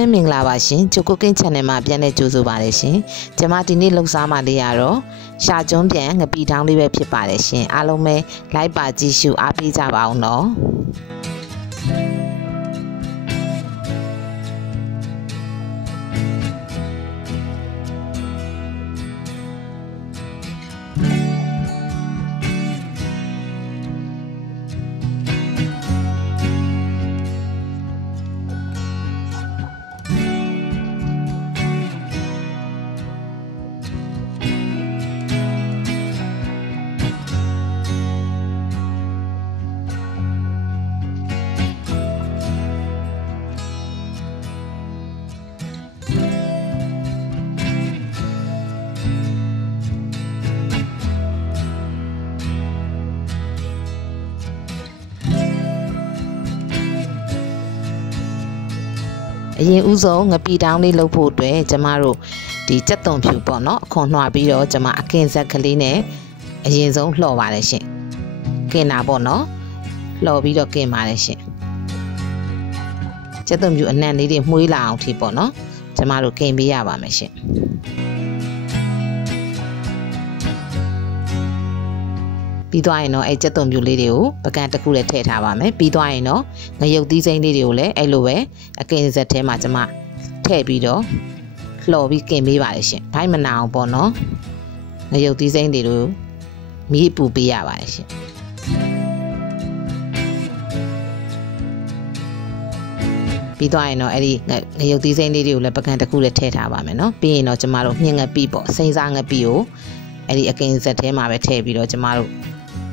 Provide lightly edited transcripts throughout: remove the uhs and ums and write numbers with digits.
ပဲမင်္ဂလာပါရှင်ချိုကိုကင်း channel မှာပြန်တဲ့ကြိုးဆိုပါတယ်ရှင်ကျွန်မဒီနေ့လှုပ်ရှားမှလေးရတော့ရှာကျွန်းပြန်ငပီထောင်းလေးပဲဖြစ်ပါတယ်ရှင်အားလုံးပဲလိုက်ပါကြည့်ရှုအားပေးကြပါအောင်နော်အရင်ဦးဆုံးငပီတောင်းလေးလုပ်ဖို့အတွက်ကျမတို့ဒီကြက်သွန်ဖြူပေါ့နော်အခွန်နှွာပြီးတော့ကျမအကင်ဇက်ကလေးနဲ့အရင်ဆုံးလှော်ပါတယ်ရှင်ကင်တာပေါ့နော်လှော်ပြီးတော့ကင်ပါတယ်ရှင်ကြက်သွန်ဖြူအနံ့လေးတွေမှုေးလာအောင်ထိပေါ့နော်ကျမတို့ကင်ပေးရပါမယ်ရှင်ပြီးသွားရင်တော့အဲကြက်သွန်ဖြူလေးတွေကိုပကံတစ်ခုလည်းထည့်ထားပါမယ်ပြီးသွားရင်တော့ငရုတ်သီးစိမ်းလေးတွေကိုလည်းအဲ့လိုပဲအကင်ဇက်ထဲမှာကျမထည့်ပြီးတော့လှော်ပြီးကင်ပေးပါတယ်ရှင်ဘိုင်းမနာအောင်ပေါ့နော်ငရုတ်သီးစိမ်းတွေကိုမီးပူပေးရပါတယ်ရှင်ပြီးသွားရင်တော့အဲ့ဒီငရုတ်သီးစိမ်းလေးတွေကိုလည်းပကံတစ်ခုလည်းထည့်ထားပါမယ်နော်ပြီးရင်တော့ကျမတို့ညှင်ငပိပေါ့စိမ်းစားငပိကိုအဲ့ဒီအကင်ဇက်ထဲမှာပဲထည့်ပြီးတော့ကျမတို့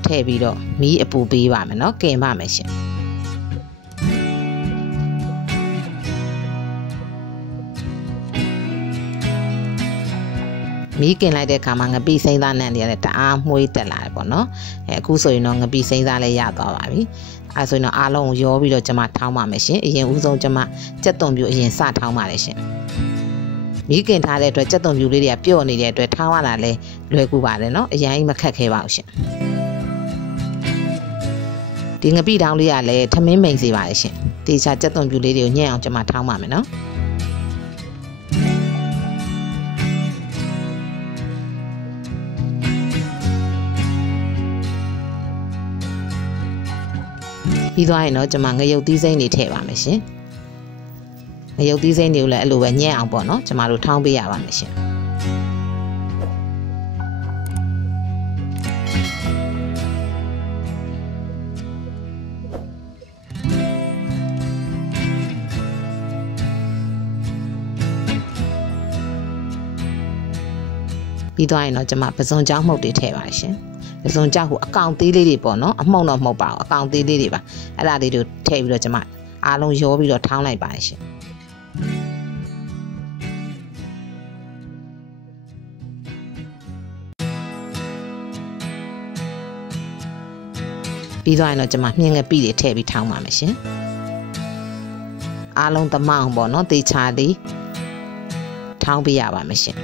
ထည့်ပြီးတော့မီးအပူပေးပါမယ်เนาะကင်ပါမယ်ရှင်မီးကင်လိုက်တဲ့အခါမှာငပိစိမ်းသားနဲ့လည်းတအားမှုေးတက်လာတယ်ပေါ့နော်အခုဆိုရင်တော့ငပိစိမ်းသားလည်းရသွားပါပြီအဲဆိုရင်တော့အားလုံးကိုရောပြီးတော့ကျွန်မထောင်းပါမယ်ရှင်အရင်ဦးဆုံးကျွန်မကြက်သွန်ပြူအရင်စထောင်းပါတယ်ရှင်မီးကင်ထားတဲ့အတွက်ကြက်သွန်ပြူလေးတွေကပြော့နေတဲ့အတွက်ထောင်းရတာလည်းလွယ်ကူပါတယ်เนาะအရင်မခက်ခဲပါဘူးရှင်ဒီငပိတောင်းလေးကလည်းထမင်းမိန်စေပါတယ်ရှင်တေချာကြက်သွန်ပြူလေးတွေကိုညှက်အောင်ကျွန်မထောင်းပါမယ်နော်ပြီးသွားရင်တော့ကျွန်မငရုတ်သီးစိမ်းတွေထည့်ပါမယ်ရှင်ငရုတ်သီးစိမ်းတွေကိုလည်းအဲ့လိုပဲညှက်အောင်ပေါ့နော်ကျွန်မတို့ထောင်းပေးရပါမယ်ရှင်ပြီးသွားရင်တော့ကျွန်မပစုံကြောင်းမှုတ်တွေထည့်ပါရှင်ပစုံကြောက်ကိုအကောင်သေးလေးတွေပေါ့နော်အမှုန့်တော့မဟုတ်ပါဘူးအကောင်သေးလေးတွေပါအဲ့ဒါလေးတို့ထည့်ပြီးတော့ကျွန်မအားလုံးရောပြီးတော့ထောင်းလိုက်ပါရှင်ပြီးသွားရင်တော့ကျွန်မမြင်းငပိတွေထည့်ပြီးထောင်းပါမယ်ရှင်အားလုံးသမအောင်ပေါ့နော်တေချာလေးထောင်းပေးရပါမယ်ရှင်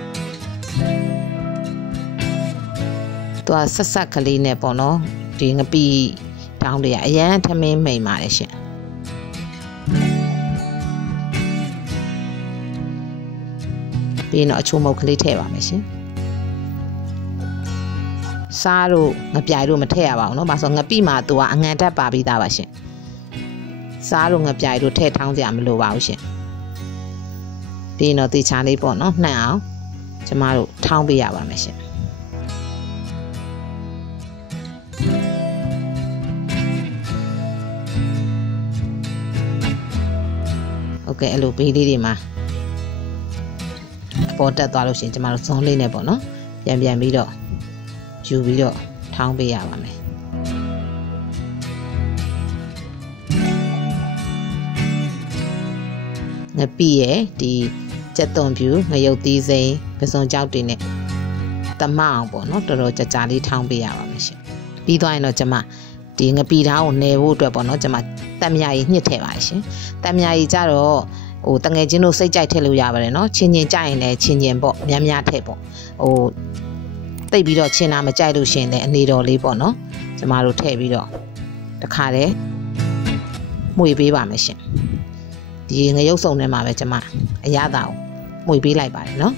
သူကဆက်ဆက်ကလေးနဲ့ပေါ့နော်ဒီငပိတောင်းတွေကအရန်ထမင်းမိန်ပါတယ်ရှင်ပြီးတော့အချိုးမုတ်ကလေးထည့်ပါမယ်ရှင်စားတို့ငပြိုင်တို့မထည့်ရပါဘူးเนาะဘာလို့ငပိမှာသူကအငံတက်ပါပြီးသားပါရှင်စားတို့ငပြိုင်တို့ထည့်ထောင်းစရာမလိုပါဘူးရှင်ပြီးတော့တေချာလေးပေါ့နော်နှံ့အောင်ကျမတို့ထောင်းပေးရပါမယ်ရှင်โอเคအဲ့လိုပေးလေးတွေမှာအပေါ်တက်သွားလို့ရှိရင်ကျမတို့ဇွန်းလေးနဲ့ပေါ့နော်ပြန်ပြီးတော့ယူပြီးတော့ထောင်းပေးရပါမယ်ငပိရဲ့ဒီကြက်သွန်ဖြူငရုတ်သီးစိမ်းပစုံကြောက်တွေနဲ့တမအောင်ပေါ့နော်တော်တော်ကြာလေးထောင်းပေးရပါမယ်ရှင်ပြီးသွားရင်တော့ကျမဒီငပီသားကိုနယ်ဖို့အတွက်ပေါ့နော်ကျွန်မတက်မြာကြီးညှစ်ထည့်ပါရှင်တက်မြာကြီးကြတော့ဟိုတငယ်ချင်းတို့စိတ်ကြိုက်ထည့်လို့ရပါတယ်နော်ချင်းချင်းကြိုက်ရင်လည်းချင်းချင်းပေါ့များထည့်ပေါ့ဟိုတိတ်ပြီးတော့ချင်းတာမကြိုက်လို့ရှင်လည်းအနေတော်လေးပေါ့နော်ကျွန်မတို့ထည့်ပြီးတော့တခါတည်းမှုေးပေးပါမယ်ရှင်ဒီ ဒီငရုတ်စုံထဲမှာပဲကျမအရသာကိုမှုပေးလိုက်ပါတယ်နော်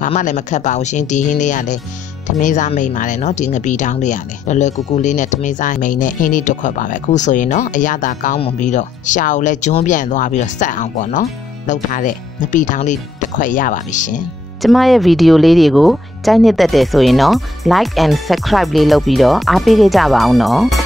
ဘာမှလည်းမခက်ပါဘူးရှင်ဒီဟင်းလေးရတယ်ထမင်းစားမိန်ပါတယ်နော်ဒီငပီတောင်းလေးရတယ်လွယ်လွယ်ကူကူလေးနဲ့ထမင်းစားမိန်နဲ့ဟင်းလေးတစ်ခွက်ပါပဲအခုဆိုရင်နော်အရသာကောင်းမှပြီးတော့ရှာကိုလည်းဂျွန်းပြန်သွားပြီးတော့ဆက်အောင်ပေါ့နော်လုပ်ထားတဲ့ငပီတောင်းလေးတစ်ခွက်ရပါပြီရှင်ကျမရဲ့ဗီဒီယိုလေးတွေကိုကြိုက်နှစ်သက်တယ်ဆိုရင်တော့ like and subscribe လေးလုပ်ပြီးတော့အားပေးခဲ့ကြပါအောင်နော်